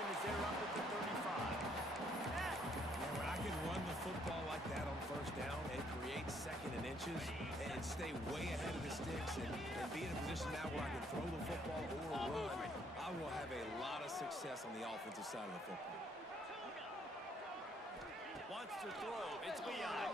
possession as they're up at the 35. Yeah, when I can run the football like that on first down and create second and inches and stay way ahead of the sticks and be in a position now where I can throw the football or run, I will have a lot of success on the offensive side of the football. Wants to throw. It's Leon.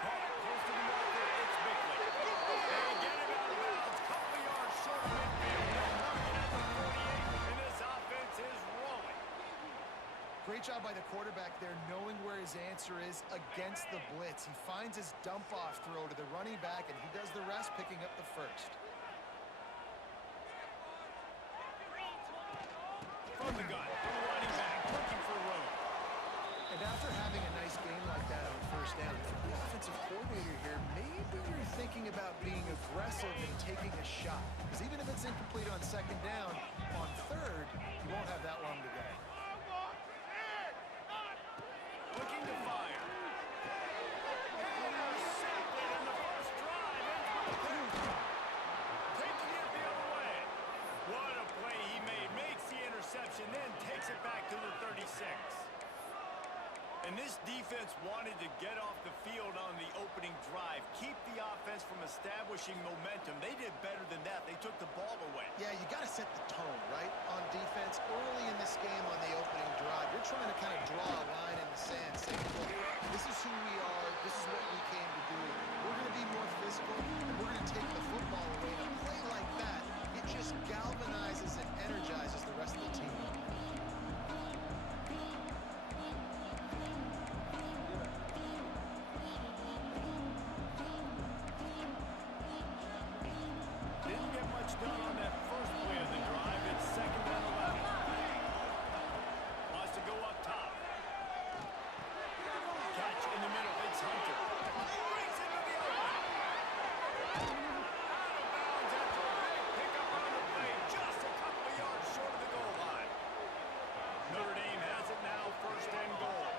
Caught close to the marker. It's Bickley. They get him out of bounds. Couple of yards short of midfield. They'll mark it at the 48, and this offense is rolling. Great job by the quarterback there, knowing where his answer is against the blitz. He finds his dump-off throw to the running back, and he does the rest, picking up the first. From the gun, from the running back, looking for room. And after having a nice game like that on first down, if you're the offensive coordinator here, maybe you're thinking about being aggressive and taking a shot. Because even if it's incomplete on second down, on third, you won't have that long to go. Looking to fire. Intercepted in the first drive into the pit. Taking it the other way. What a play he made. Makes the interception, then takes it back to the 36. And this defense wanted to get off the field on the opening drive, keep the offense from establishing momentum. They did better than that. They took the ball away. Yeah, you got to set the tone, right, on defense early in this game on the opening drive. You're trying to kind of draw a line in the sand, saying, look, this is who we are, this is what we came to do. We're going to be more physical, and we're going to take the football away. And a play like that, it just galvanizes and energizes the rest of the team. Done on that first play of the drive. It's second and 11. Wants to go up top. Catch in the middle. It's Hunter. Brings him to the open. Out of bounds after a big pickup on the play. Just a couple of yards short of the goal line. Notre Dame has it now, first and goal.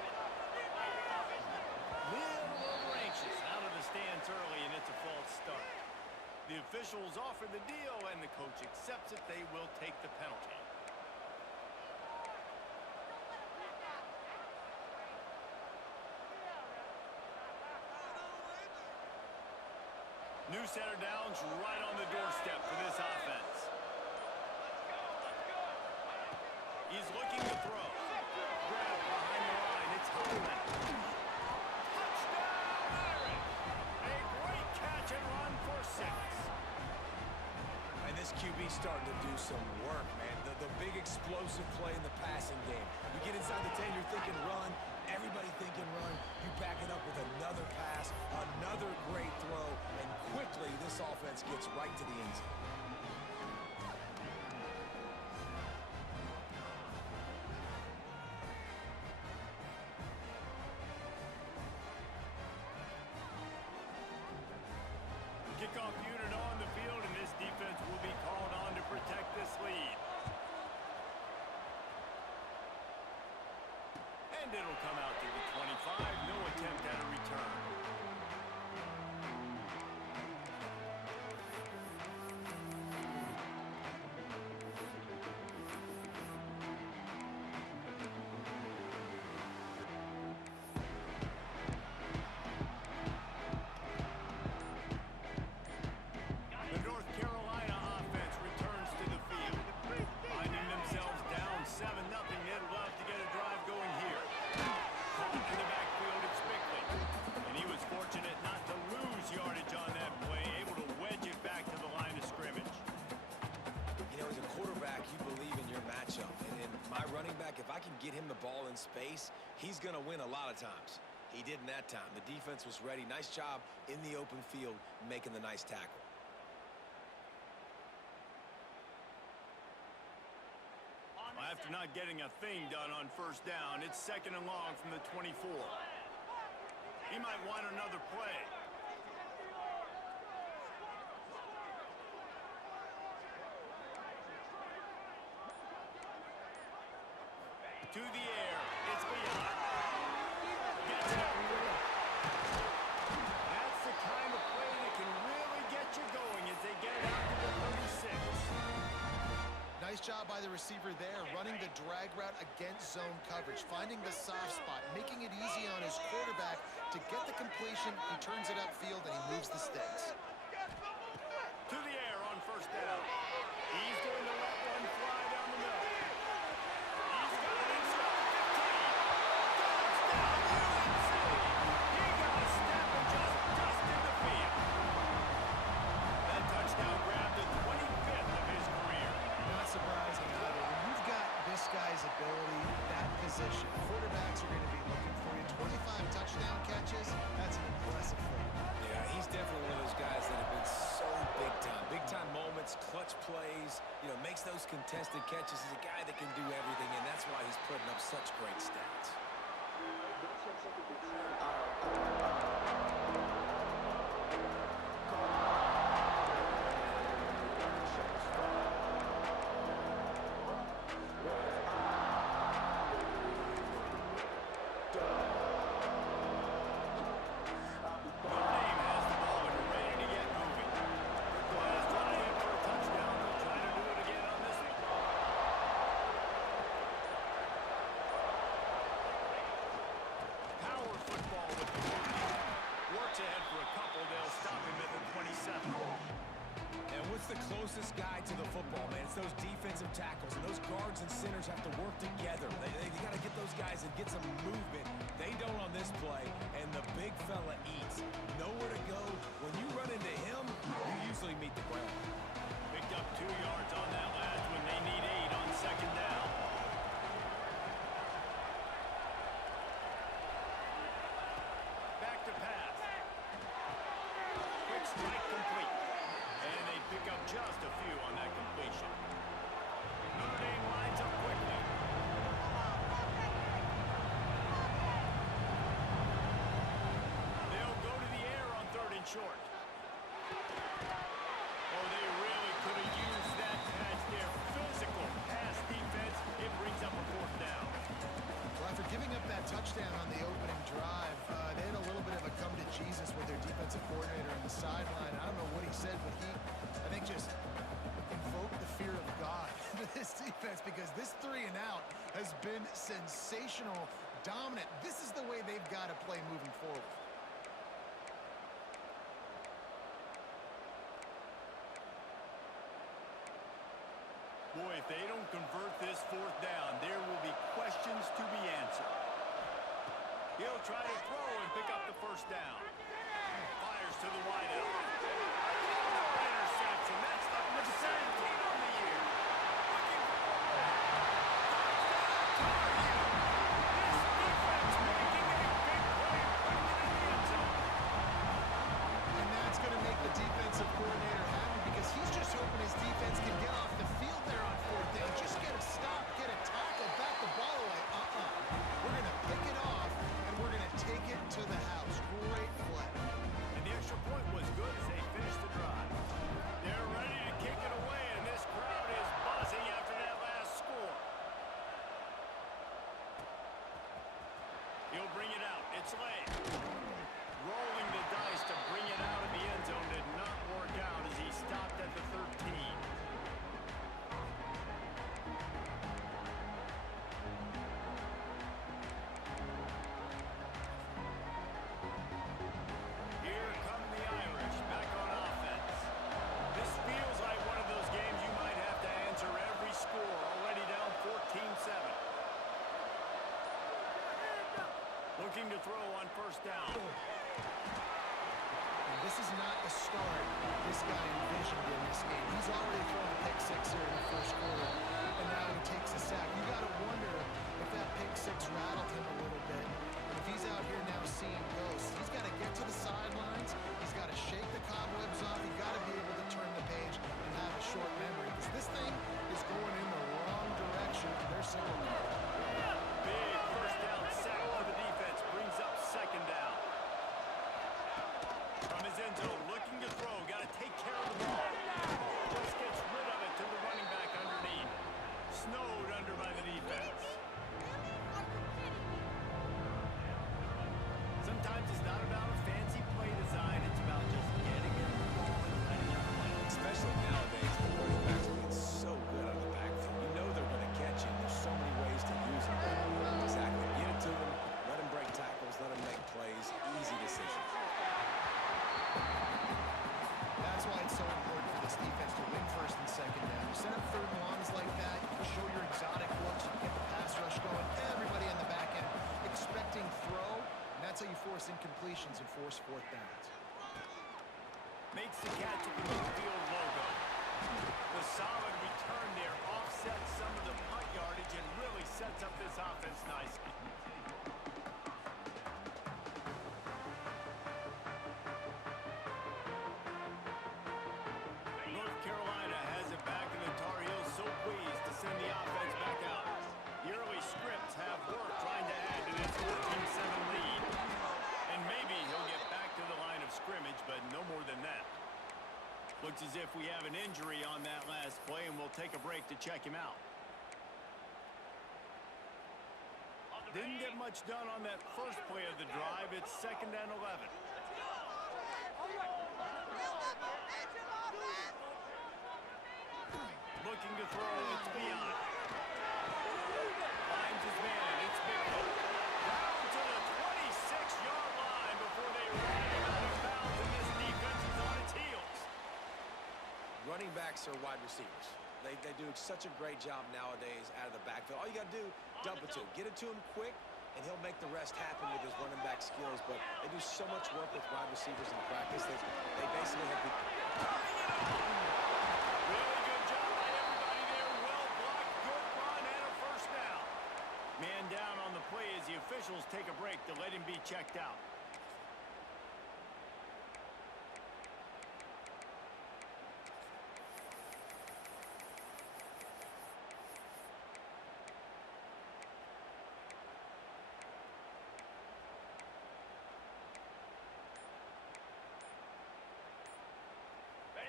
Little over anxious out of the stands early, and it's a false start. The officials offer the deal, and the coach accepts it. They will take the penalty. New center downs right on the doorstep for this offense. He's looking to throw. Grab behind the line. It's Holman. Touchdown, Irish! A great catch and run for 6. And this QB's starting to do some work, man. The big explosive play in the passing game. You get inside the 10, you're thinking run. Everybody thinking run. You back it up with another pass, another great throw, and quickly this offense gets right to the end zone. Kickoff unit on the field, and this defense will be called on to protect this lead. And it'll come out to the 25. No attempt at a return. The North Carolina offense returns to the field. Finding themselves down 7-0, they'd love to get a drive going here. Caught in the backfield, it's Bickley. And he was fortunate not to lose yardage on that play, able to wedge it back to the line of scrimmage. You know, as a quarterback, you believe in your matchup. And in my running back, if I can get him the ball in space, he's going to win a lot of times. He did in that time. The defense was ready. Nice job in the open field making the nice tackle. After not getting a thing done on first down, it's second and long from the 24. He might want another play. To the air, it's Leon. Gets it. That's the kind of play that can really get you going as they get it out to the 36. Nice job by the receiver there, running the drag route against zone coverage, finding the soft spot, making it easy on his quarterback to get the completion. He turns it upfield, and he moves the sticks. To the air on first down. He's going to let one fly down the middle. He's got it inside the 15. Touchdown, UNC! He got a step and just dusted the field. That touchdown grabbed the 25th of his career. Not surprising either. When you've got this guy's ability, that position, quarterbacks are going to be looking for you. 25 touchdown catches, that's an impressive thing. Yeah, he's definitely one of those guys that have been so big time. Big time moments, clutch plays, makes those contested catches. He's a guy that can do everything, and that's why he's putting up such great stats. The closest guy to the football, man. It's those defensive tackles, and those guards and centers have to work together. They got to get those guys and get some movement. They don't on this play, and the big fella eats. Nowhere to go. When you run into him, you usually meet the ground. Picked up 2 yards on that last one. They need 8 on second down. Back to pass. Quick strike complete. And they pick up just a few on that completion. Notre Dame lines up quickly. They'll go to the air on 3rd and short. Oh, they really could have used that pass there. Physical pass defense. It brings up a 4th down. Well, after giving up that touchdown on the opening drive, they had a little bit of a come to Jesus with their defensive coordinator on the sideline. I don't know what he said, but he, I think, just invoked the fear of God into this defense, because this 3 and out has been sensational, dominant. This is the way they've got to play moving forward. Boy, if they don't convert this 4th down, there will be questions to be answered. He'll try to throw and pick up the 1st down. Fires to the wideout. Another interception. That's number 17 on the year. Looking for more. This defense making a big play and putting it in the end zone. And that's going to make the defensive coordinator happy, because he's just hoping his defense can get off the field there on 4th down. Just get a stop, get a tackle, back the ball away. We're going to pick it off, and we're going to take it to the house. Great play. And the extra point was good as they finished the drive. They're ready to kick it away, and this crowd is buzzing after that last score. He'll bring it out. It's Lane. Rolling the dice to bring it out of the end zone did not work out as he stopped at the 13. Here come the Irish back on offense. This feels like one of those games you might have to answer every score, already down 14-7. Looking to throw on 1st down. And this is not the start this guy envisioned in this game. He's already thrown a pick 6 here in the 1st quarter, and now he takes a sack. You got to wonder if that pick 6 rattled him a little bit. And if he's out here now seeing ghosts, he's got to get to the sidelines. He's got to shake the cobwebs off. He's got to be able to turn the page and have a short memory, because this thing is going in the wrong direction. They're signaling. Big 1st down sack for the defense. Brings up 2nd down. From his end zone, looking to throw. Got to take care of the ball. situations and force fourth downs. Makes the catch at the midfield logo. The solid return there offsets some of the punt yardage and really sets up this offense nicely. North Carolina has it back, and the Tar Heels so pleased to send the offense back out. The early scripts have worked trying to add to this 14-7 lead. And maybe he'll get back to the line of scrimmage, but no more than that. Looks as if we have an injury on that last play, and we'll take a break to check him out. Didn't get much done on that first play of the drive. It's 2nd and 11. Looking to throw, it's Beyond. Finds his man, it's Bickle. Down to the 26-yard line before they ride him out of bounds, and this defense is on its heels. Running backs are wide receivers. They do such a great job nowadays out of the backfield. All you got to do, dump it to him. Get it to him quick, and he'll make the rest happen with his running back skills. But they do so much work with wide receivers in practice that they basically have to... Really good job by everybody there. Well blocked, good run, and a first down. Man down on the play as the officials take a break to let him be checked out.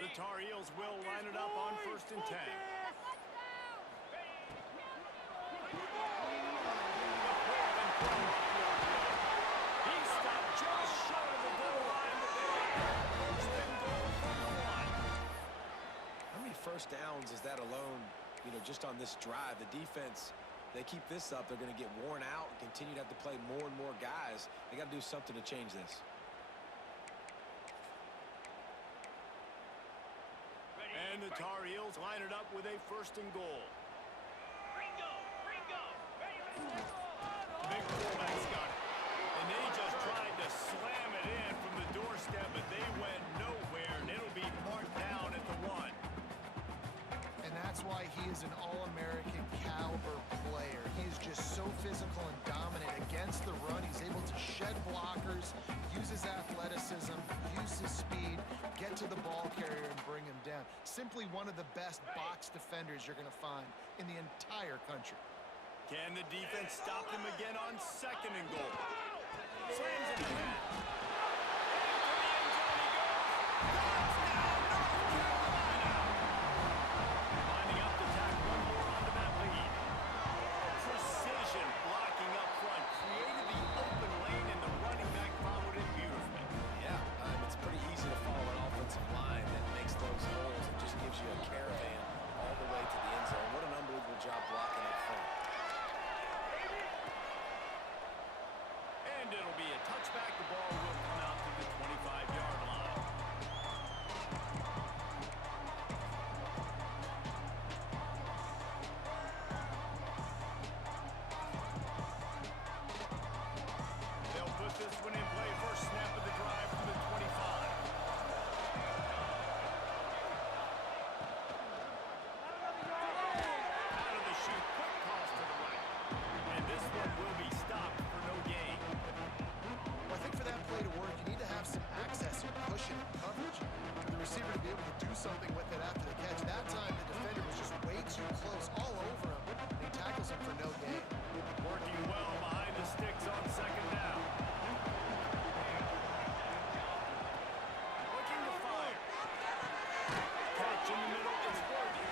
The Tar Heels will line it up on 1st and 10. He stopped just short of the goal line, but they got 1st and goal from the 1. How many first downs is that alone, just on this drive? The defense, they keep this up, they're going to get worn out and continue to have to play more and more guys. They got to do something to change this. And the Tar Heels line it up with a 1st and goal. Big fullback's got it. And they just tried to slam it in from the doorstep, but they went nowhere, and it'll be marked down at the 1. And that's why he is an All-American caliber player. He is just so physical and dominant against the run. He's able to shed blockers, use his athleticism, use his speed, get to the ball carrier and bring him down. Simply one of the best box defenders you're going to find in the entire country. Can the defense stop him again on 2nd and goal? Slams it in that. Lining up to tack one more onto that lead. Precision blocking up front created the open lane, and the running back followed it beautifully. Yeah, it's pretty easy to follow an offensive line that makes those holes and just gives you a caravan all the way to the end zone. What an unbelievable job blocking up front. And it'll be a touchback. The ball will come out to the 25-yard line. They'll put this one in play. First snap of the drive from the 25. Out of the chute, quick toss to the right. And this one will be stopped for no gain. Well, I think for that play to work, you need to have some access and cushion and coverage for the receiver to be able to do something with it after the catch. That time, the defender was just way too close, all over him, and he tackles him for no gain. Working well behind the sticks on 2nd down. Looking to fire. Catch in the middle, it's Worthy.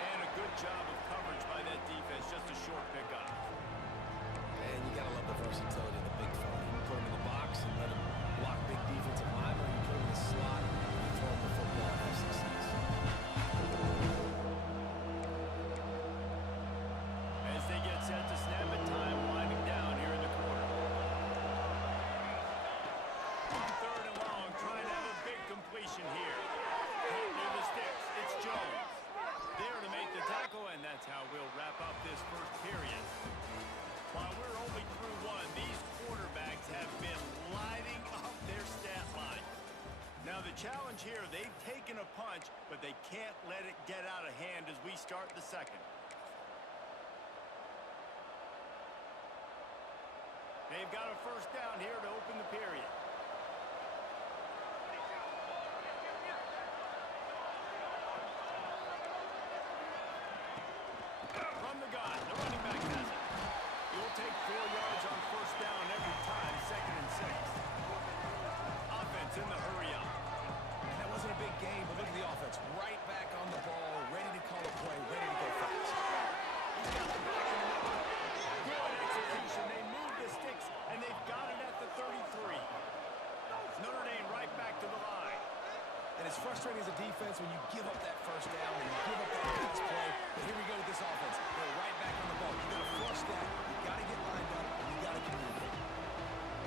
And a good job of coverage by that defense, just a short pickup. And you got to love the versatility of the big fella. You put him in the box and let him block big defensive linemen. You put him in the slot, you throw him the football and have success. As they get set to snap it, time winding down here in the quarter. 3rd and long, trying to have a big completion here. Caught near the sticks, it's Jones. There to make the tackle, and that's how we'll wrap up this first period. While we're only through one, these quarterbacks have been lighting up challenge here. They've taken a punch, but they can't let it get out of hand as we start the second. They've got a first down here to open the period. From the gun, the running back has it. He'll take 4 yards on first down every time, 2nd and 6. Offense in the hurry up. And that wasn't a big game, but look at the offense. Right back on the ball, ready to call a play, ready to go fast. He's got the back in the middle. Good execution. They move the sticks, and they've got it at the 33. Notre Dame right back to the line. And it's frustrating as a defense when you give up that first down and you give up that pass play. But here we go with this offense. They're right back on the ball. You got to flush that. You got to get lined up, and you got to communicate.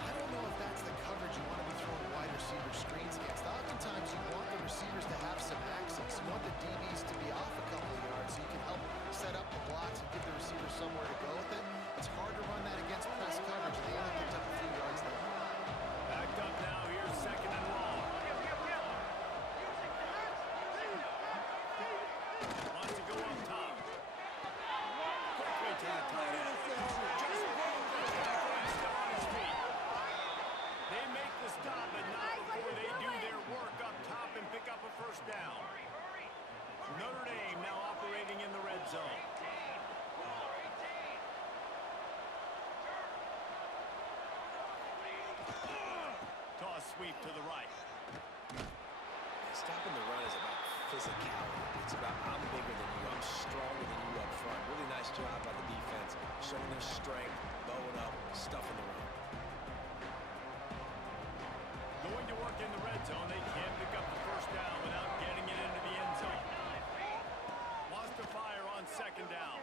I don't know if that's the coverage you want to be throwing wide receiver screens against. Oftentimes, you want the receivers to have some access. You want the DBs to be off a couple of yards so you can help set up the blocks and give the receiver somewhere to go with it. It's hard to run that against press coverage. They only picked up a few yards there. Backed up now. Here's 2nd and long. Wants to go up top. Quickly to the tight end. Just broke the tackle and still on his feet. They make the stop, but not before they do their work up top and pick up a first down. Notre Dame now operating in the red zone. Toss sweep to the right. Stopping the run is about physicality. It's about I'm bigger than you, I'm stronger than you up front. Really nice job by the defense, showing their strength, bowing up, stuffing the run. Going to work in the red zone. They can't pick up the first down without getting it into the end zone. Wants to fire on 2nd down.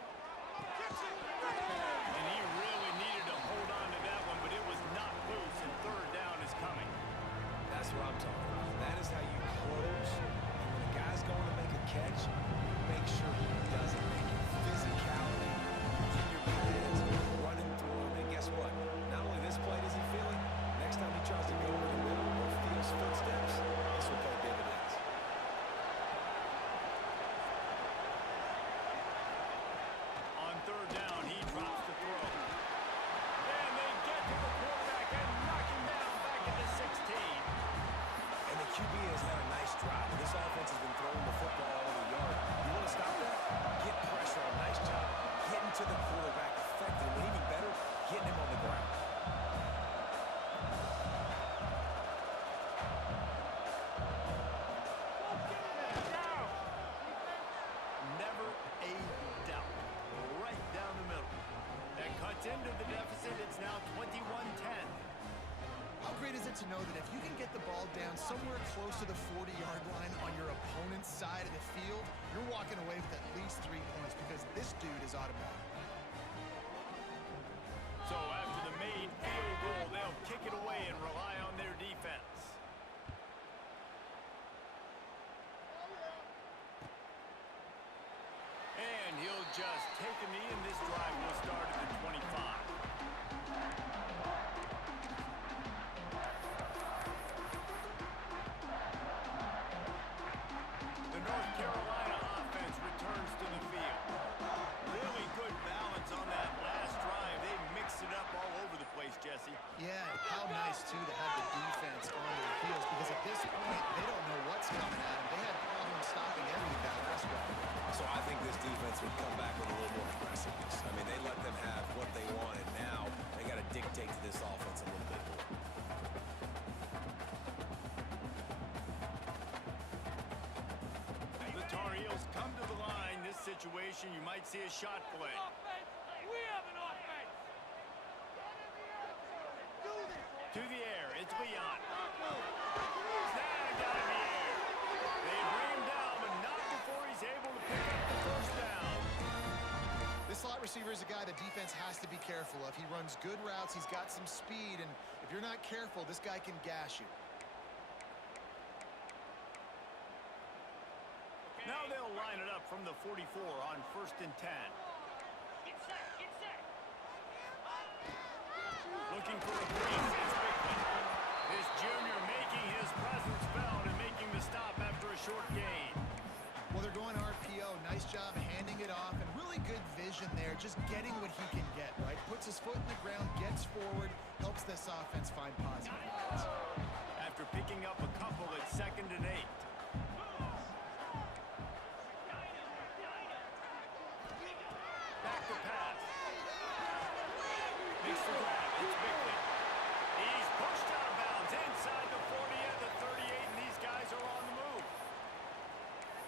And he really needed to hold on to that one, but it was not loose, and 3rd down is coming. That's what I'm talking about. That is how you close. And when a guy's going to make a catch, you make sure he doesn't make it. Physicality, using your pads, running through him. And guess what? Not only this play does he feel it, next time he tries to go over the middle or feels footsteps, this will pay dividends. On 3rd down, he drops the throw. And they get to the quarterback and knock him down back at the 16. And the QB has had a nice drive. This offense has been throwing the football all over the yard. You want to stop that? Get pressure on. Nice job. Getting to the quarterback effective. And even better, getting him on the ground. Never a doubt. Right down the middle. That cuts into the deficit. It's now 21-10. How great is it to know that if you can get the ball down somewhere close to the 40-yard line on your opponent's side of the field, you're walking away with at least 3 points because this dude is automatic. So after the made field goal, they'll kick it away and rely on their defense. And he'll just take a knee, and this drive will start at the 25. The North Carolina offense returns to the field. Really good balance on that last drive. They mixed it up all over the place, Jesse. Yeah, how nice, too, to have the defense on their heels because at this point, they don't know what's coming at them. They had problems stopping everything that last drive. So I think this defense would come back with a little more aggressiveness. I mean, they let them have what they wanted. Now they got to dictate to this offense a little bit more. The Tar Heels come to the line. This situation, you might see a shot play. We have an offense. To the air, it's Leon. Snag out of the air. They bring him down, but not before he's able to pick up the first down. This slot receiver is a guy the defense has to be careful of. He runs good routes, he's got some speed, and if you're not careful, this guy can gash you. Now they'll line it up from the 44 on 1st and 10. Get set, get set. Looking for a breeze, it's Bickman. This junior making his presence felt and making short gain. Well, they're going RPO. Nice job handing it off, and really good vision there, just getting what he can get, right? Puts his foot in the ground, gets forward, helps this offense find positive points. After picking up a couple at 2nd and 8. Back to pass. Makes the grab. It's Bickley. He's pushed out of bounds inside the 40 and the 38, and these guys are on the move.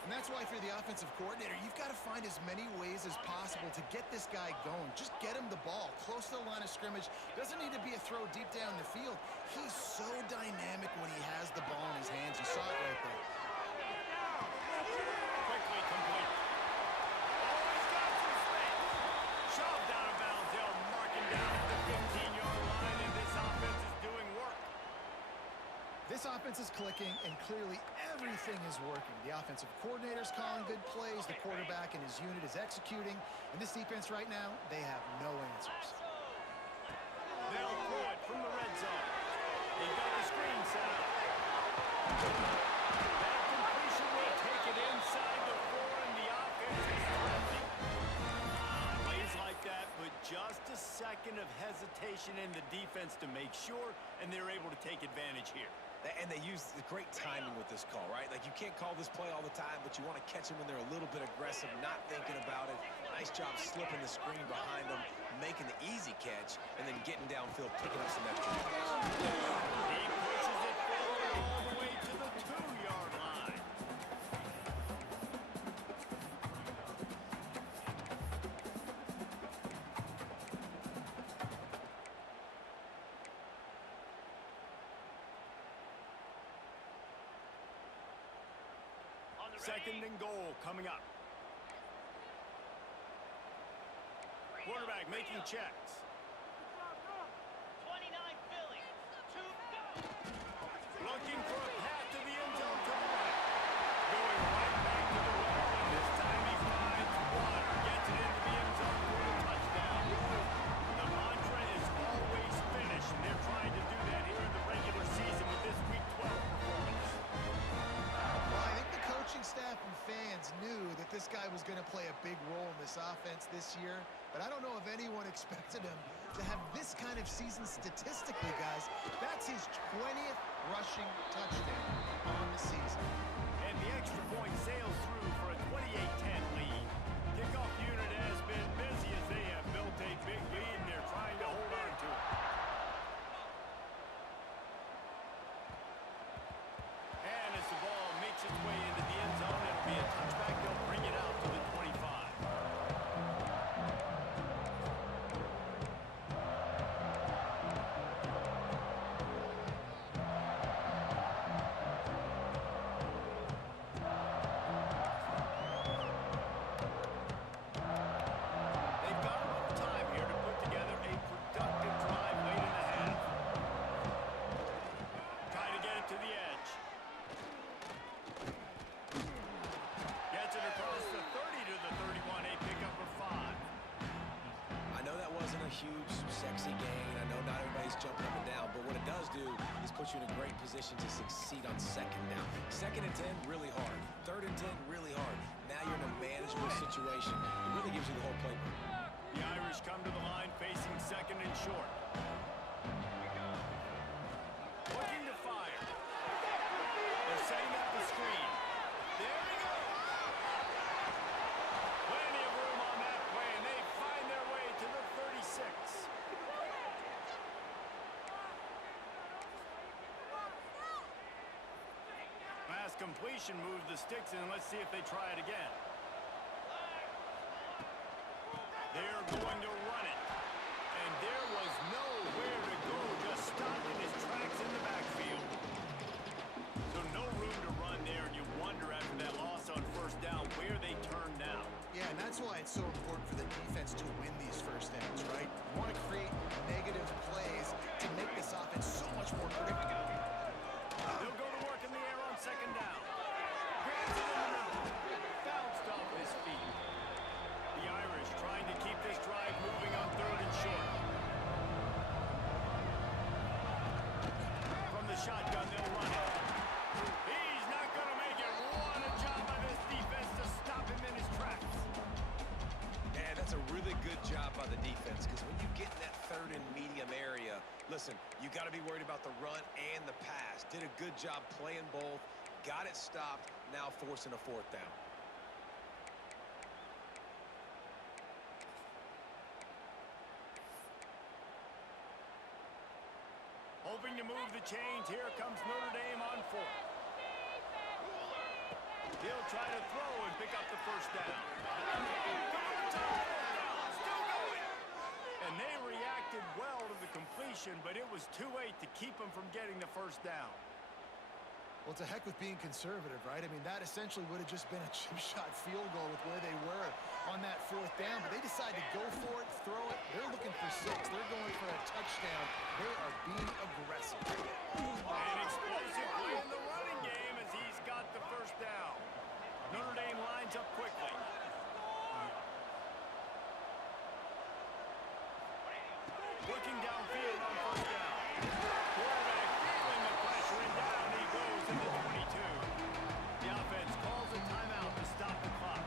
And that's why if you're the offensive coordinator, you've got to find as many ways as possible to get this guy going. Just get him the ball close to the line of scrimmage. Doesn't need to be a throw deep down the field. He's so dynamic when he has the ball in his hands. You saw it right there. Quickly complete. Oh, he's got some space. Shoved out of bounds. They'll mark him down at the 15-yard line, and this offense is doing work. This offense is clicking, and clearly everything is working. The offensive coordinator's calling good plays. The quarterback and his unit is executing. And this defense right now, they have no answers. They'll throw it from the red zone. They've got the screen set up. That completion will take it inside the 4, and the offense is threatening. Plays like that, but just a second of hesitation in the defense to make sure, and they're able to take advantage here. And they use the great timing with this call, right? Like, you can't call this play all the time, but you want to catch them when they're a little bit aggressive, not thinking about it. Nice job slipping the screen behind them, making the easy catch, and then getting downfield, picking up some extra yards. He pushes it forward all the way to the 2-yard line. Second and goal coming up. Quarterback making checks. 29 Philly. 2 go. Looking for a path to the end zone to the right. Going right back to the wall, and this time he finds Water. Gets it into the end zone for a touchdown. The mantra is always finish, and they're trying to do that here in the regular season with this Week 12 performance. Well, I think the coaching staff and fans knew that this guy was going to play a big role in this offense this year, but I don't know if anyone expected him to have this kind of season statistically, guys. That's his 20th rushing touchdown on the season. And the extra point sails through for a 28-10 lead. Kickoff unit has been busy as they have built a big lead, and they're trying to hold on to it. And as the ball makes its way into the end zone, it'll be a touchback. They'll bring it out to the 25. They've got a little time here to put together a productive drive late in the half. Try to get it to the edge. Gets it across the 30 to the 31, a pickup of 5. I know that wasn't a huge, sexy gain. I know not everybody's jumping up and down, but what it does do is put you in a great position to succeed on 2nd down. 2nd and 10, really hard. 3rd and 10, really hard. Now you're in a manageable situation. It really gives you the whole playbook. The Irish come to the line facing 2nd and short. Looking to fire. They're setting up the screen. There he goes. Plenty of room on that play, and they find their way to the 36. Pass completion moves the sticks in. Let's see if they try it again. They're going to run it. And there was nowhere to go, just stopped in his tracks in the backfield. So no room to run there, and you wonder after that loss on 1st down where they turn now. Yeah, and that's why it's so important for the defense to win these first downs, right? You want to create negative plays to make this offense so much more predictable. They'll go to work in the air on 2nd down. Grabs it in the middle. Bounced off his feet. The Irish trying to keep this drive moving on 3rd and short. From the shotgun, they'll run it. He's not going to make it one a good job by the defense, because when you get in that third and medium area, listen, you got to be worried about the run and the pass. Did a good job playing both, got it stopped, now forcing a fourth down. Hoping to move the chains. Here comes Notre Dame on fourth. He'll try to throw and pick up the first down. Still going. And they reacted well to the completion, but it was too late to keep them from getting the first down. Well, it's a heck with being conservative, right? I mean, that essentially would have just been a chip shot field goal with where they were on that fourth down, but they decided to go for it, throw it. They're looking for 6. They're going for a touchdown. They are being aggressive. An explosive play in the running game as he's got the first down. Notre Dame lines up quickly. Looking downfield on first down. Quarterback feeling the pressure and down he goes in the 22. The offense calls a timeout to stop the clock.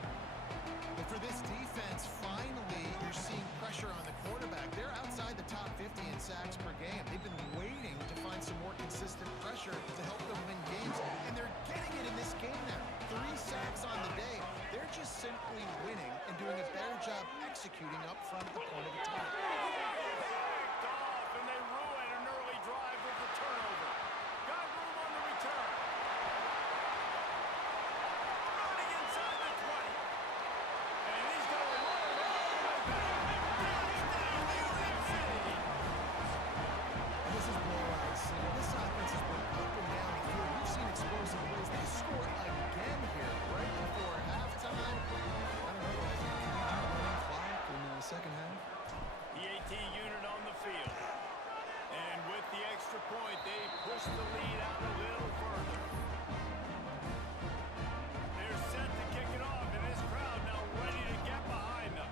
But for this defense, finally, you're seeing pressure on the quarterback. They're outside the top 50 in sacks per game. They've been waiting to find some more consistent pressure to help them win games, and they're getting it in this game now. 3 sacks on the day. They're just simply winning and doing a better job executing up front at the point of attack. Picked off, and they ruin an early drive with the turnover. Got room on the return. Running inside the 20. And he's going all the way back. Touchdown, Union City. This is blowout city. This offense has been up and down the field. We've seen explosive plays. They score again here right before halftime. I don't know, guys. Can we do running clock in the second half? The AT unit on the field. And with the extra point, they push the lead out a little further. They're set to kick it off, and this crowd now ready to get behind them.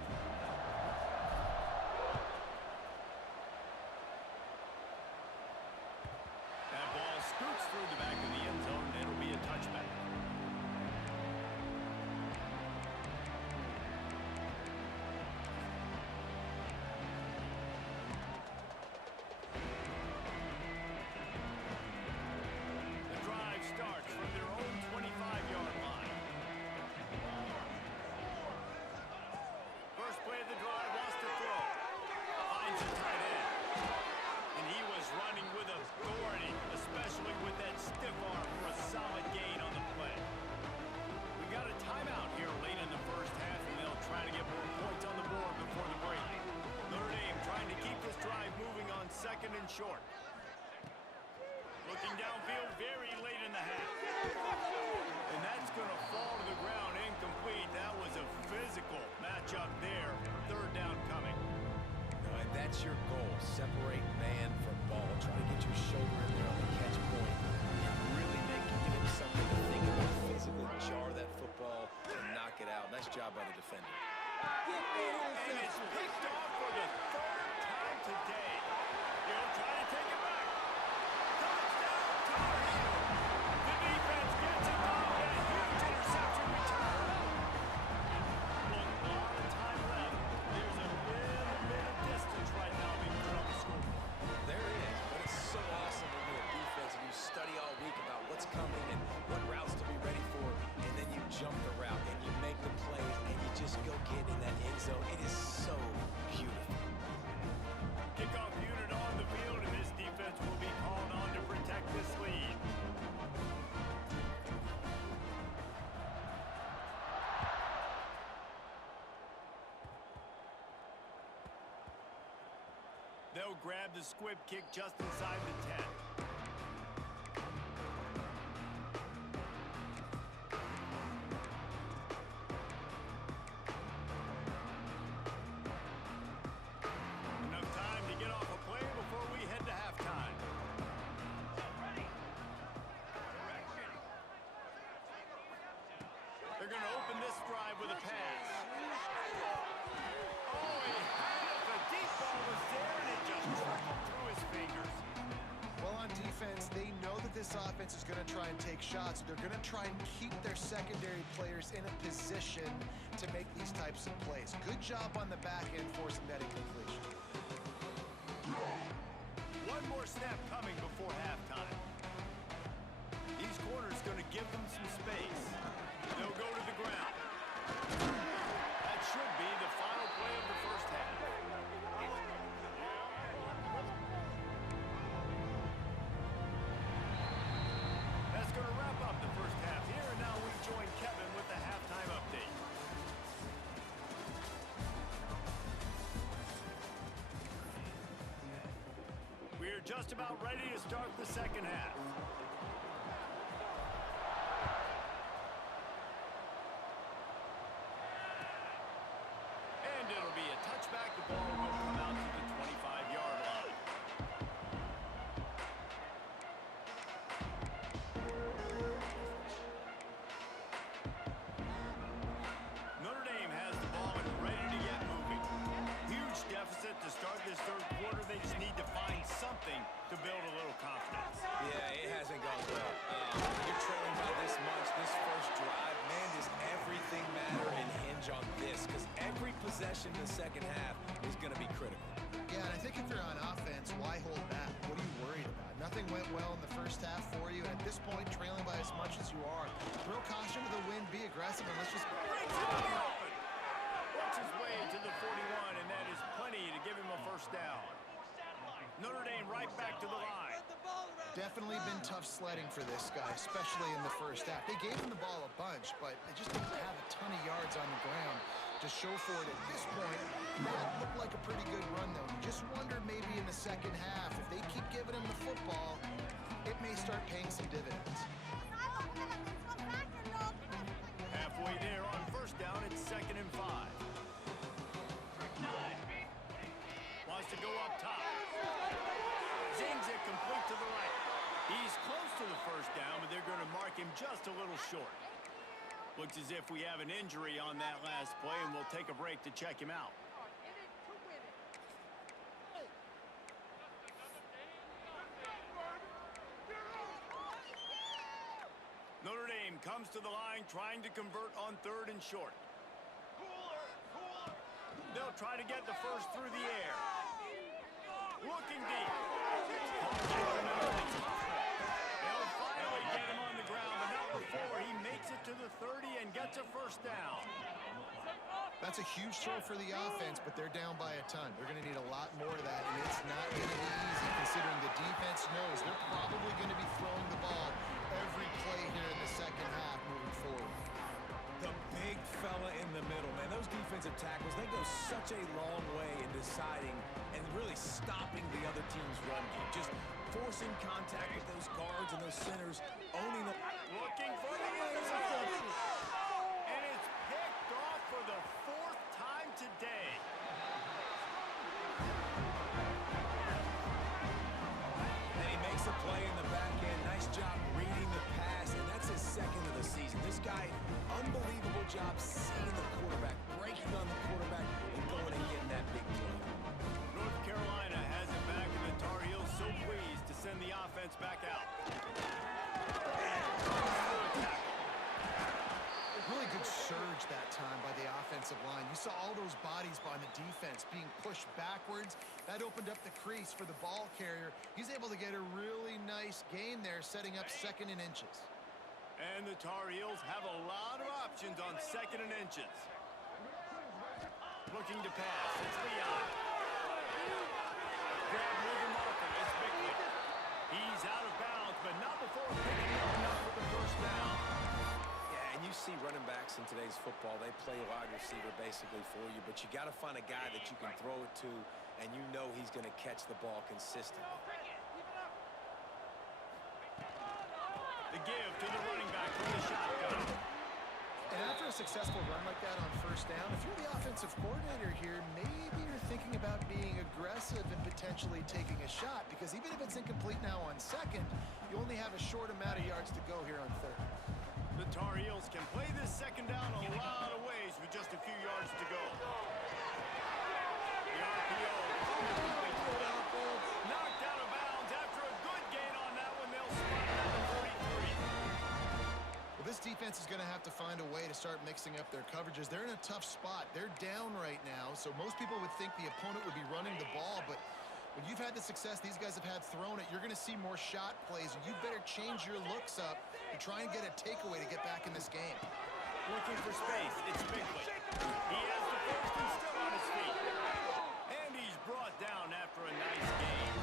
That ball scoots through the back of the end zone, and it'll be a touchback. The drive starts from their own 25-yard line. First play of the drive, wants to throw. Finds a tight end. And he was running with authority, especially with that stiff arm for a solid gain on the play. We got a timeout here late in the first half, and they'll try to get more points on the board before the break. Notre Dame trying to keep this drive moving on second and short. Looking downfield very late in the half. And that's going to fall to the ground incomplete. That was a physical matchup there. Third down coming. And that's your goal. Separate man from ball. Try to get your shoulder in there on the catch point and really give him something to think about. Physically jar that football and knock it out. Nice job by the defender. And it's picked off for the third time today. He'll try to take it back. Touchdown, Tar Heels. The defense gets it off. A huge interception return. Look, a lot of time left. There's a little bit of distance right now between the score. There is, but it's so awesome when you're a defense and you study all week about what's coming and what routes to be ready for, and then you jump the route and you make the plays and you just go get in that end zone. It is so beautiful. Kickoff unit on the field, and this defense will be called on to protect this lead. They'll grab the squib kick just inside the 10. Enough time to get off a play before we head to halftime. They're going to open this drive with a pass. Oh, he had it. The deep ball was there, and it just trickled through his fingers. Well, on defense, they know that this offense is going to try and take shots. They're going to try and keep their secondary players in a position to make these types of plays. Good job on the back end forcing that incompletion. One more snap coming before halftime. These corners going to give them some space. They'll go to the ground. That should be the final play of the first half. That's going to wrap up the first half here, and now we join Kevin with the halftime update. We're just about ready to start the second half. And it'll be a touchback. The ball will come out to the 25-yard line. Notre Dame has the ball and ready to get moving. Huge deficit to start this third quarter. They just need to find something to build a little confidence. Yeah, it hasn't gone well. You're trailing by this much, this first drive. Man, does everything matter and hinge on this? Because every possession in the second half is going to be critical. Yeah, and I think if you're on offense, why hold back? What are you worried about? Nothing went well in the first half for you, and at this point, trailing by as much as you are, throw caution to the wind, be aggressive, and let's just... Breaks it in the open. Works his way to the 41, and that is plenty to give him a first down. Notre Dame right back to the line. Definitely been tough sledding for this guy, especially in the first half. They gave him the ball a bunch, but they just didn't have a ton of yards on the ground to show for it at this point. That looked like a pretty good run, though. You just wondered maybe in the second half, if they keep giving him the football, it may start paying some dividends. Halfway there on first down, it's 2nd and 5. Wants to go up top. Zings it complete to the right. He's close to the first down, but they're going to mark him just a little short. Looks as if we have an injury on that last play, and we'll take a break to check him out. Notre Dame comes to the line trying to convert on 3rd and short. They'll try to get the first through the air. Looking deep. They'll finally get him on the ground, but not before he makes it to the 30 and gets a first down. That's a huge throw for the offense, but they're down by a ton. They're going to need a lot more of that, and it's not going to be easy considering the defense knows they're probably going to be throwing the ball every play here in the second half moving forward. The big fella in the middle, man. Those defensive tackles, they go such a long way in deciding and really stopping the other team's run game. Just forcing contact with those guards and those centers, owning the... Looking for the end zone. And it's picked off for the 4th time today. And he makes a play in the back end. Nice job reading the pass, and that's his 2nd of the season. This guy, unbelievable job seeing the quarterback, breaking on the quarterback, and going and getting that big play. North Carolina has it back, and the Tar Heels so pleased to send the offense back out. Really good surge that time by the offensive line. You saw all those bodies by the defense being pushed backwards. That opened up the crease for the ball carrier. He's able to get a really nice gain there, setting up 2nd and inches. And the Tar Heels have a lot of options on 2nd and inches. Looking to pass. It's Leon. Grab moving marker. It's Bickley. He's out of bounds, but not before picking up enough for the first down. Yeah, and you see running backs in today's football, they play wide receiver basically for you, but you got to find a guy that you can throw it to, and you know he's going to catch the ball consistently. The give to the running back from the shotgun. And after a successful run like that on first down, if you're the offensive coordinator here, maybe you're thinking about being aggressive and potentially taking a shot, because even if it's incomplete now on 2nd, you only have a short amount of yards to go here on 3rd. The Tar Heels can play this 2nd down a lot of ways with just a few yards to go. The RPO. Knocked out of bounds after a good gain on that one. They'll spot it at the 43. Well, this defense defense is going to have to find a way to start mixing up their coverages. They're in a tough spot. They're down right now, so most people would think the opponent would be running the ball, but when you've had the success these guys have had throwing it, you're going to see more shot plays, and you better change your looks up and try and get a takeaway to get back in this game. Looking for space. It's Binkley. He has the first and still on his feet. And he's brought down after a nice game.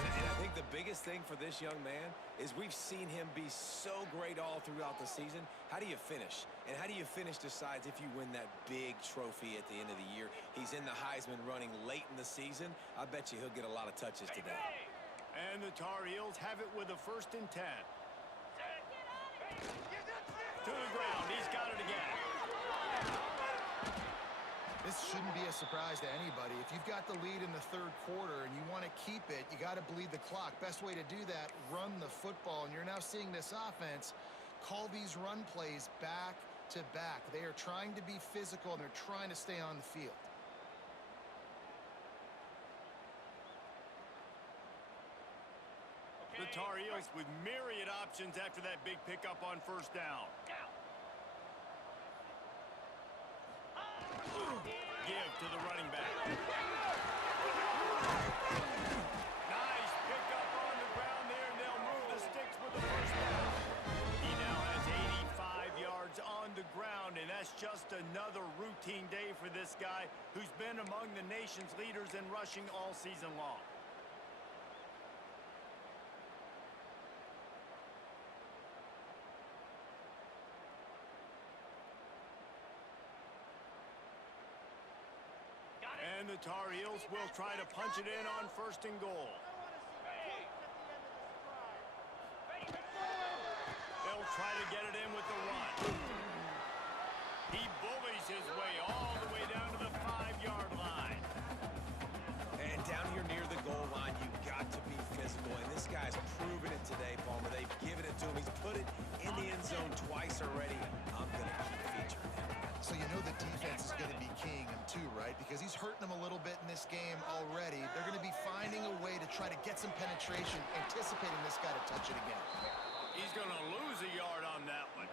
And I think the biggest thing for this young man is we've seen him be so great all throughout the season. How do you finish? And how do you finish decides if you win that big trophy at the end of the year. He's in the Heisman running late in the season. I bet you he'll get a lot of touches today. And the Tar Heels have it with a 1st and 10. To the ground. He's got it again. This shouldn't be a surprise to anybody. If you've got the lead in the third quarter and you want to keep it, you got to bleed the clock. Best way to do that, run the football. And you're now seeing this offense call these run plays back to back. They are trying to be physical, and they're trying to stay on the field. The Tar Heels with myriad options after that big pickup on 1st down. Give to the running back. Nice pickup on the ground there, and they'll move the sticks with the 1st down. He now has 85 yards on the ground, and that's just another routine day for this guy who's been among the nation's leaders in rushing all season long. And the Tar Heels will try to punch it in on 1st and goal. They'll try to get it in with the run. He bullies his way all the way down to the 5-yard line. And down here near the goal line, you've got to be physical. And this guy's proven it today, Palmer. They've given it to him. He's put it in the end zone twice already. I'm going to keep featuring him. So you know the defense is going to be keying him too, right? Because he's hurting them a little bit in this game already. They're going to be finding a way to try to get some penetration, anticipating this guy to touch it again. He's going to lose a yard on that one.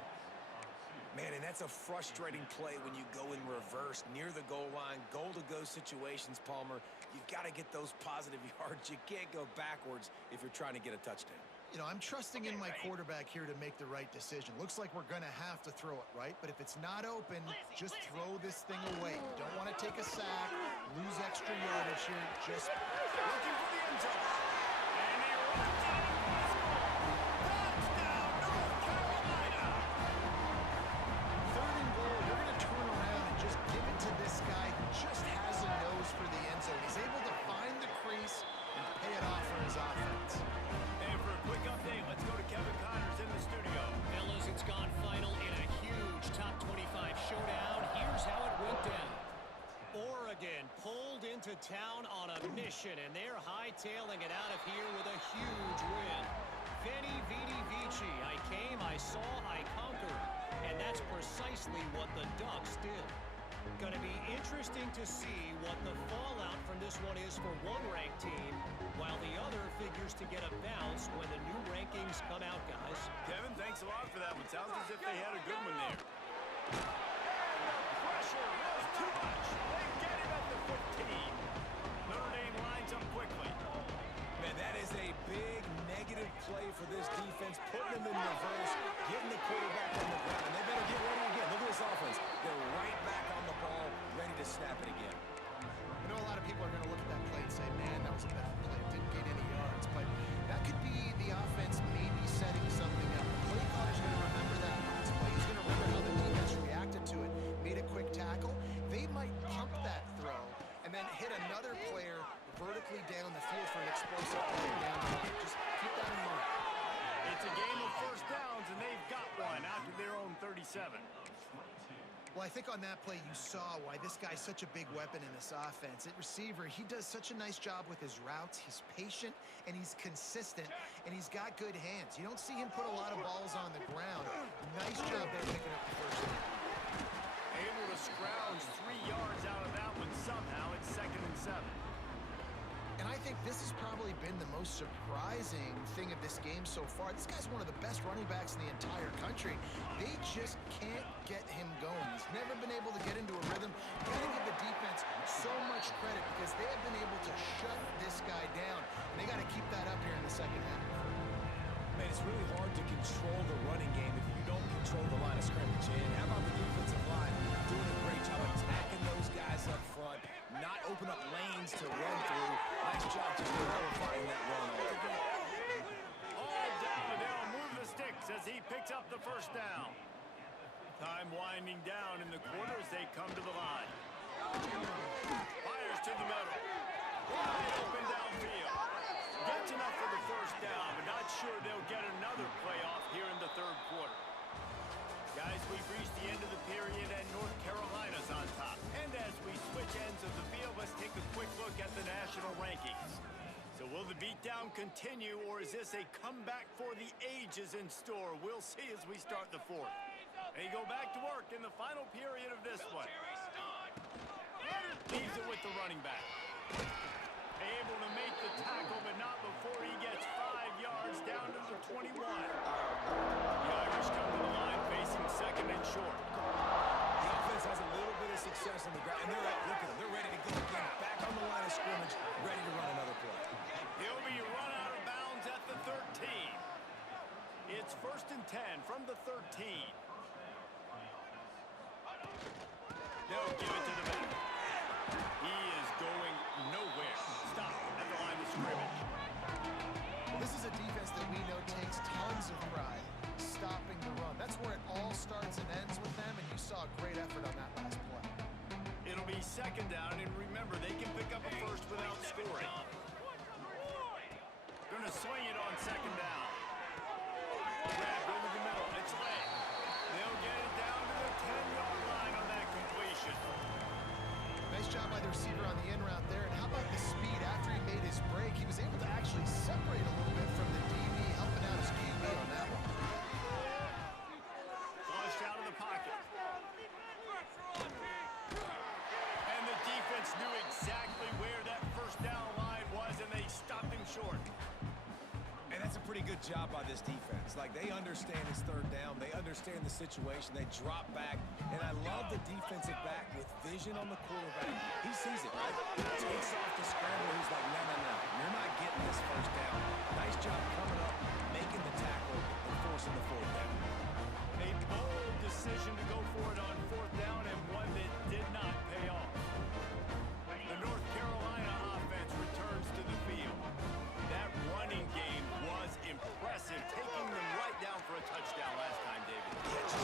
Man, and that's a frustrating play when you go in reverse near the goal line, goal-to-go situations, Palmer. You've got to get those positive yards. You can't go backwards if you're trying to get a touchdown. You know, I'm trusting in my quarterback here to make the right decision. Looks like we're going to have to throw it, right? But if it's not open, just throw this thing away. You don't want to take a sack, lose extra yardage here. Just Looking for the end zone. And he runs it. Touchdown, North Carolina. 3rd and goal. You're going to turn around and just give it to this guy who just has a nose for the end zone. He's able to find the crease and pay it off for his offense. And for a quick update, let's go to Kevin Connors in the studio. Fellas, it's gone final in a huge top 25 showdown. Here's how it went down. Oregon pulled into town on a mission, and they're hightailing it out of here with a huge win. Veni, vidi, vici. I came, I saw, I conquered. And that's precisely what the Ducks did. Going to be interesting to see what the fallout from this one is for one ranked team, while the other figures to get a bounce when the new rankings come out, guys. Kevin, thanks a lot for that one. Sounds as if they had a good one there. And the pressure was too much. They get him at the 15. Notre Dame lines up quickly. Man, that is a big negative play for this defense, putting them in reverse, getting the quarterback on the ground. And they better get ready again. Look at this offense. They're right back on the ball, ready to snap it again. I know a lot of people are going to look at that play and say, man, that was a bad play. It didn't gain any yards. But that could be the offense maybe setting something up. The play caller's going to remember that last play. He's going to remember how the defense reacted to it, made a quick tackle. They might pump that throw and then hit another player vertically down the field for an explosive play down the line. Just keep that in mind. It's a game of 1st downs, and they've got one after their own 37. Well, I think on that play you saw why this guy's such a big weapon in this offense. At receiver, he does such a nice job with his routes. He's patient, and he's consistent, and he's got good hands. You don't see him put a lot of balls on the ground. Nice job there picking up the 1st down. Able to scrounge 3 yards out of that one somehow. It's 2nd and 7. And I think think this has probably been the most surprising thing of this game so far. This guy's one of the best running backs in the entire country. They just can't get him going. He's never been able to get into a rhythm. You got to give the defense so much credit because they have been able to shut this guy down. And they got to keep that up here in the second half. Man, it's really hard to control the running game if you don't control the line of scrimmage. And how about the defensive line doing a great job attacking those guys up front, not open up lanes to run through. Nice job just nullifying that run altogether. All down, they'll move the sticks as he picks up the first down. Time winding down in the quarter as they come to the line. Fires to the middle. Wide open downfield. Gets enough for the first down, but not sure they'll get another playoff here in the third quarter. Guys, we've reached the end of the period and North Carolina's on top. And as we switch ends of the field, let's take a quick look at the national rankings. So will the beatdown continue, or is this a comeback for the ages in store? We'll see as we start the fourth. They go back to work in the final period of this one. Leaves it with the running back. Able to make the tackle, but not before he gets 5 yards down to the 21. The Irish come to the line facing second and short. The offense has a little bit of success on the ground, and look at them. They're ready to go again. Back on the line of scrimmage, ready to run another play. He'll be run out of bounds at the 13. It's 1st and 10 from the 13. They'll give it to the back. He is going nowhere. Stop at the line of scrimmage. Well, this is a defense that we know takes tons of pride stopping the run. That's where it all starts and ends with them, and you saw a great effort on that last play. It'll be second down, and remember, they can pick up a first without scoring. Gonna swing it on second down. Grab over the middle. It's late. They'll get it down to the 10-yard line on that completion. Nice job by the receiver on the in route there. And how about the speed after he made his break? He was able to actually separate a little bit from the DB, helping out his QB on that one. Flushed out of the pocket. And the defense knew exactly where that first down line was, and they stopped him short. And that's a pretty good job by this defense. Like, they understand it's third down. They understand the situation. They drop back. And I love the defensive back with vision on the quarterback. He sees it, right? Takes off the scramble. He's like, no. You're not getting this first down. Nice job coming up, making the tackle, and forcing the fourth down. A bold decision to go for it on fourth down, and one that did not pay off. The North Carolina offense returns to the field. That running game was impressive, taking them right down for a touchdown last time, David. Yeah, just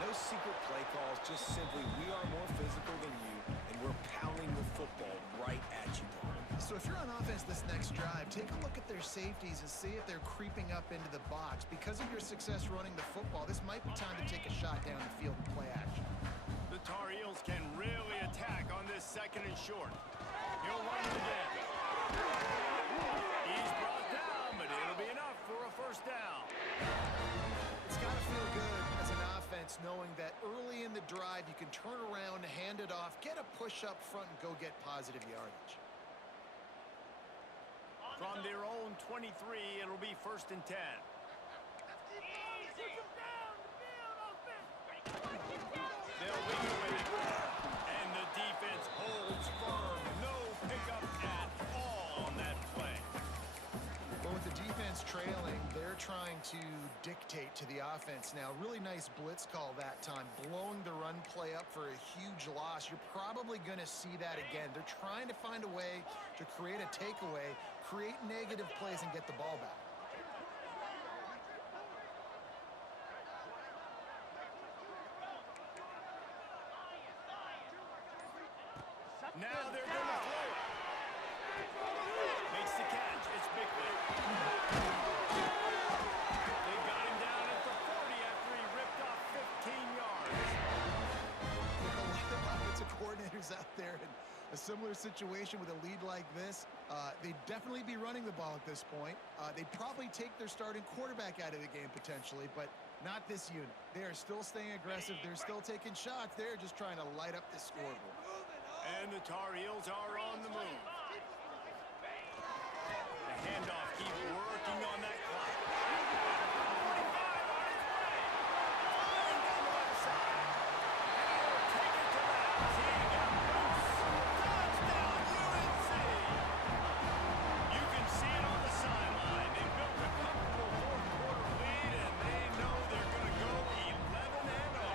no secret play calls, just simply we are more physical than you, and we're pounding the football right at you, Don. So if you're on offense this next drive, take a look at their safeties and see if they're creeping up into the box. Because of your success running the football, this might be time to take a shot down the field and play action. The Tar Heels can really attack on this second and short. He'll run it again. He's brought down, but it'll be enough for a first down. It's got to feel good as an offense knowing that early in the drive you can turn around, hand it off, get a push up front, and go get positive yardage. From their own 23, it'll be 1st and 10. They'll lead with it. And the defense holds firm. No pickup at all on that play. Well, with the defense trailing, they're trying to dictate to the offense now. Really nice blitz call that time, blowing the run play up for a huge loss. You're probably going to see that again. They're trying to find a way to create a takeaway, create negative plays, and get the ball back. Now they're going to throw it. Makes the catch. It's Bickley. They got him down at the 40 after he ripped off 15 yards. A lot of offensive coordinators out there in a similar situation with a lead like this. They'd definitely be running the ball at this point. They'd probably take their starting quarterback out of the game potentially, but not this unit. They are still staying aggressive. They're still taking shots. They're just trying to light up the scoreboard. And the Tar Heels are on the move. Handoff, keep working on that clock. 45 on its way. Flying down the left side. And he'll take it to the house. He got loose. Touchdown, UNC. You can see it on the sideline. They built a comfortable fourth-quarter lead, and they know they're going to go 11-0.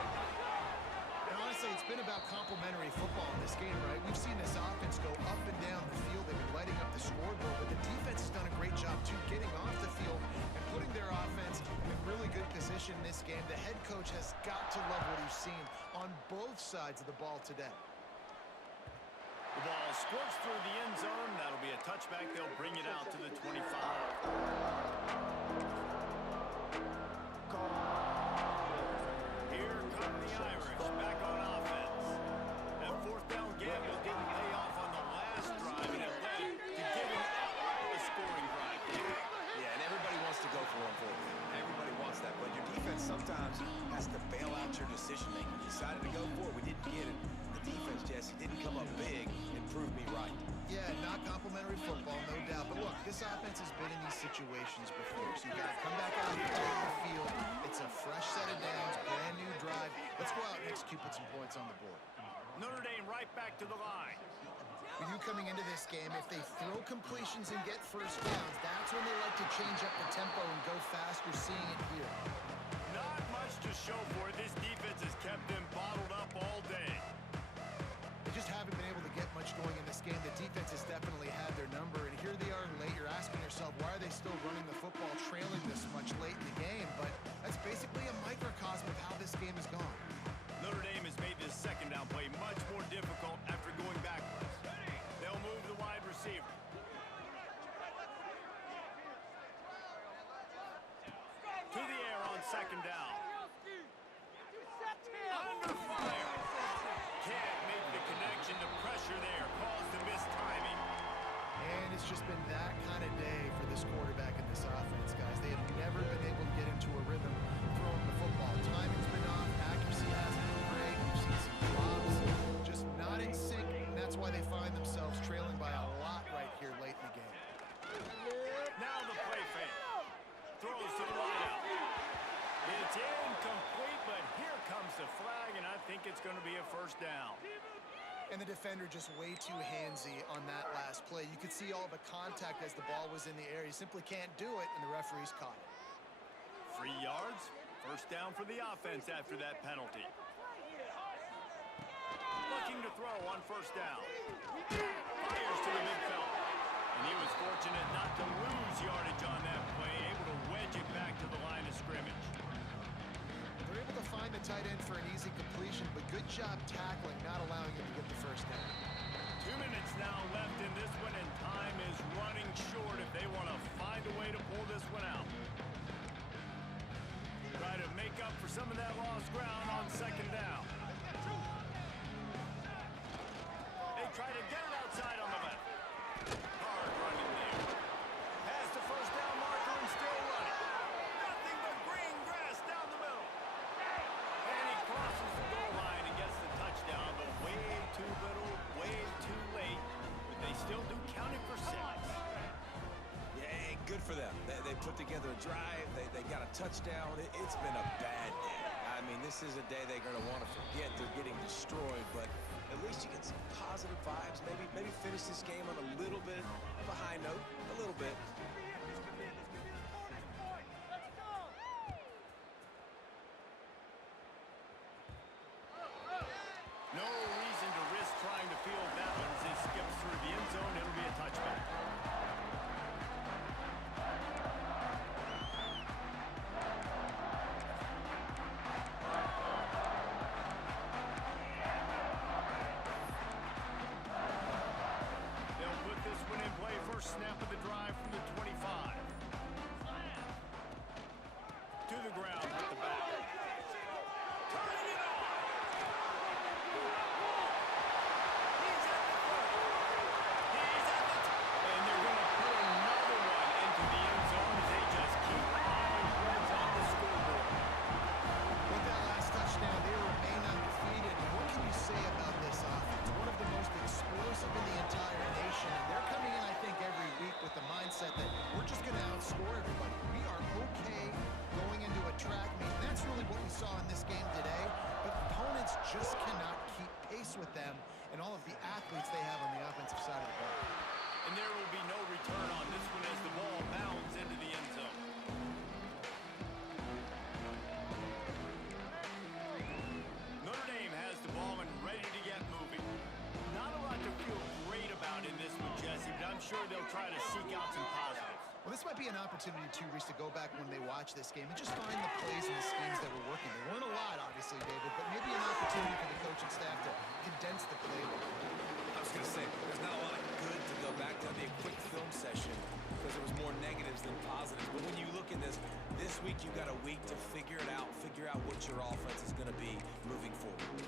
And honestly, it's been about complementary football in this game, right? We've seen this offense go up and down the field. They've been lighting up the scoreboard, but the defense has done a great job, too, getting off the field and putting their offense in really good position in this game. The head coach has got to love what he's seen on both sides of the ball today. The ball squirts through the end zone. That'll be a touchback. They'll bring it out to the 25. Here come the Irish back on offense. That fourth down gamble didn't pay off on the last drive, and it led to giving up a scoring drive. Yeah, and everybody wants to go for one for it. Everybody wants that, but your defense sometimes has to bail out your decision-making. You decided to go for it. We didn't get it. The defense, Jesse, didn't come up big and prove me right. Yeah, not complimentary football, no doubt. But look, this offense has been in these situations before, so you got to come back out here on the field. It's a fresh set of downs, brand new drive. Let's go out and execute, put some points on the board. Notre Dame right back to the line. With you coming into this game, if they throw completions and get first downs, that's when they like to change up the tempo and go fast. We're seeing it here. Not much to show for it. This defense has kept them bottled up all day. They just haven't been able to get much going in this game. The defense has definitely had their number, and here they are late. You're asking yourself, why are they still running the football, trailing this much late in the game? But that's basically a microcosm of how this game has gone. Notre Dame has made this second down play much more difficult after going backwards. They'll move the wide receiver. To the air on second down. Under fire. Can't make the connection. The pressure there caused the missed timing. And it's just been that kind of day for this quarterback and this offense, guys. They have never been able to get into a rhythm throwing the football. Timing's been off. Accuracy hasn't been great. We've seen some drops. Just not in sync, and that's why they find themselves trailing by a lot right here late in the game. Now the play fake. Throws to the wideout. It's incomplete, but here comes the flag, and I think it's going to be a first down. And the defender just way too handsy on that last play. You could see all the contact as the ball was in the air. He simply can't do it, and the referee's caught it. 3 yards. First down for the offense after that penalty. Looking to throw on first down. Fires to the big fella. And he was fortunate not to lose yardage on that play, able to wedge it back to the line of scrimmage. They're able to find the tight end for an easy completion, but good job tackling, not allowing him to get the first down. 2 minutes now left in this one, and time is running short if they want to find a way to pull this one out. Try to make up for some of that lost ground on second down. They try to get it outside on the left. Hard running there. Past the first down marker and still running. Nothing but green grass down the middle. And he crosses the goal line and gets the touchdown, but way too little, way too late. But they still do count it for 6. Yeah, good for them. They put together a drive. They got a touchdown. It's been a bad day. I mean, this is a day they're going to want to forget. They're getting destroyed, but at least you get some positive vibes. Maybe finish this game on a little bit of a high note. A little bit. No reason to risk trying to field that one as it skips through the end zone. It'll be a touchback. They'll put this one in play. First snap of the drive from the 25. just cannot keep pace with them and all of the athletes they have on the offensive side of the ball. And there will be no return on this one as the ball bounds into the end zone. Notre Dame has the ball and ready to get moving. Not a lot to feel great about in this one, Jesse, but I'm sure they'll try to seek out some positives. Well, this might be an opportunity, too, Reese, to go back when they watch this game and just find the plays and the schemes that were working. There weren't a lot, obviously, David, but maybe an opportunity for the coaching staff to condense the playbook. I was going to say, there's not a lot of good to go back to the quick film session because there was more negatives than positives. But when you look at this week you got a week to figure it out, figure out what your offense is going to be moving forward.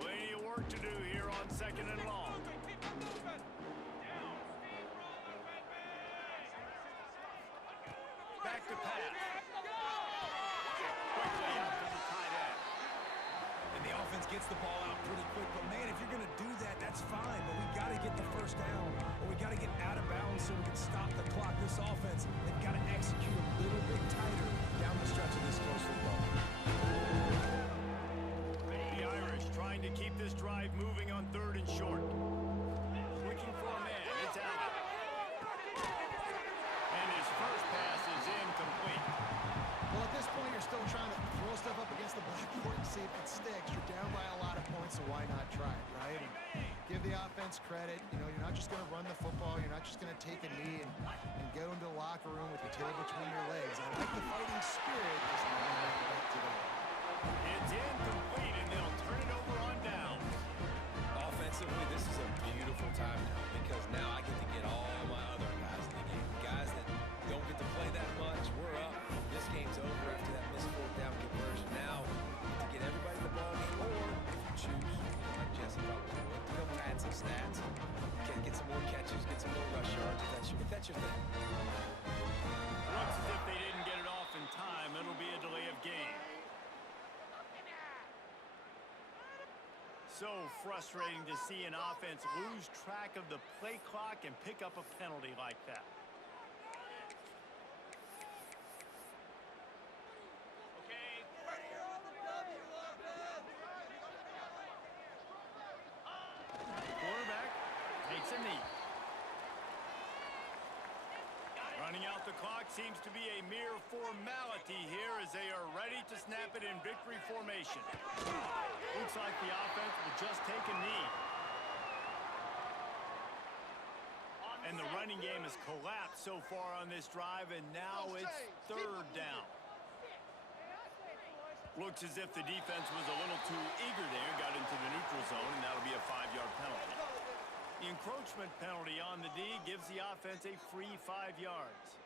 Plenty of work to do here on 2nd and long. Back to pass. Quickly out to the tight end. And the offense gets the ball out pretty quick. But, man, if you're going to do that, that's fine. But we got to get the first down, or we got to get out of bounds so we can stop the clock. This offense, they've got to execute a little bit tighter down the stretch of this close football. The Irish trying to keep this drive moving on 3rd and short. Looking for a man. It's out. And his first pass is incomplete. Well, at this point, you're still trying to throw stuff up against the blackboard and see if it sticks. You're down by a lot of points, so why not try it, right? And give the offense credit. You know, you're not just going to run the football. You're not just going to take a knee and go into the locker room with your tail between your legs. I like the fighting spirit. Just not enough of that today. It's incomplete, and they'll turn it over on downs. Offensively, this is a beautiful time now because now I get to get all my other guys in the game. Guys that don't get to play that much. We're up. This game's over after that missed 4th down conversion. Now, to get everybody in the ball game, or if you choose, like Jesse probably would, to go pad some stats, get some more catches, get some more rush yards, if that's your thing. Looks as if they didn't get it off in time. It'll be a delay of game. So frustrating to see an offense lose track of the play clock and pick up a penalty like that. Quarterback takes a knee. Running out the clock seems to be a mere formality here as they are ready to snap it in victory formation. Looks like the offense will just take a knee. And the running game has collapsed so far on this drive, and now it's 3rd down. Looks as if the defense was a little too eager there, got into the neutral zone, and that'll be a 5-yard penalty. The encroachment penalty on the D gives the offense a free 5 yards.